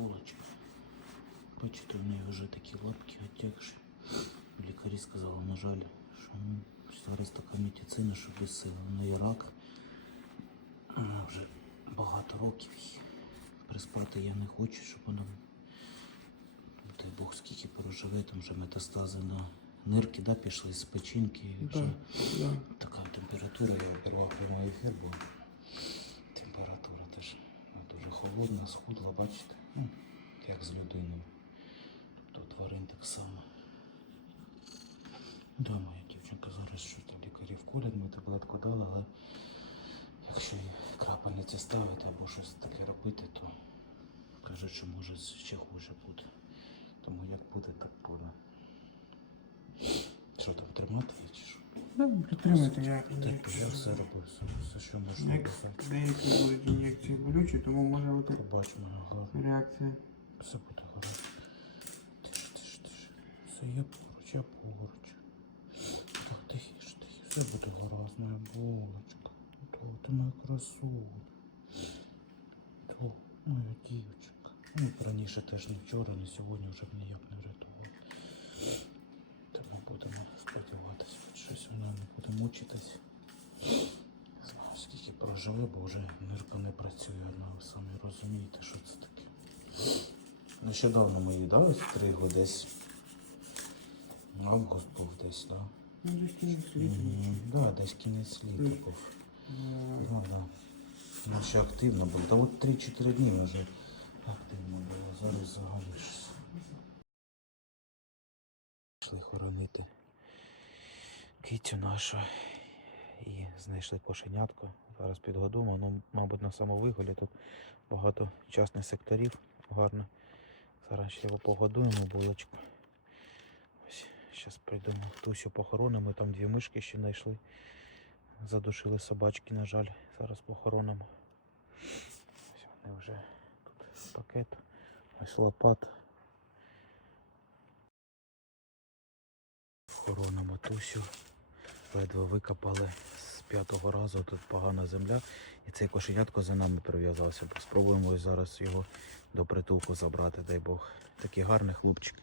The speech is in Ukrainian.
булочка. Бачите, в неї вже такі лапки отекші. Лікарі сказали, на жаль, що ну, зараз така медицина, що без сили. В неї рак. А, Вже багато років. Приспати я не хочу, щоб вона дай Бог скільки проживе, там вже метастази на нирки да, пішли з печінки. і Вже Да, да. така температура, я обірвав прямий ефір, бо температура теж дуже холодна, схудла, бачите, ну, як з людиною. Тобто тварин так само. Да, моя дівчинка зараз що там лікарі вколять, ми таблетку дали, але якщо їй крапельниці ставити або щось таке робити, то кажуть, що може ще хуже буде. Тому як буде, так буде. Що там, тримати чи що? Да, підтримуйте, я Ти, я все робив, що можна Як деякі будуть ін'єкції болючі, тому може бути Побачимо, гарно. реакція. Все буде гарно. Тиш, тиш, тиш. Все, я поруч, я поруч. Так, тихіше, тихіше. Все буде гаразд, моя булочка. То, ти моя красуня. То, моя дівчинка. Ну, раніше теж не вчора, не сьогодні вже б ніяк не врятував. Тому будемо сподіватися, щось вона не буде мучитись. Проживе, бо вже нирка не працює одна, ви самі розумієте, що це таке. Нещодавно ми її дали стригли десь. Август був десь, так? Ну, десь кінець Да? літа. Мгм, Да, десь кінець літа був. Да, да. Вона ще активно була. Та от 3-4 дні ми вже активно було. Зараз взагалі щось. Пішли хоронити кицю нашу. І знайшли кошенятку. Зараз підгодуємо. Ну, мабуть, на самовиголі тут багато частних секторів. Гарно. Зараз ще його погодуємо, булочку. Ось, зараз прийдемо Тусю похоронимо. Там дві мишки ще знайшли. Задушили собачки, на жаль. Зараз похоронимо. Ось вони вже тут пакет. Ось лопат. Хоронимо Тусю. Ледве викопали п'ятого разу. Тут погана земля. І цей кошенятко за нами прив'язався. Спробуємо зараз його до притулку забрати, дай Бог. Такий гарний хлопчик.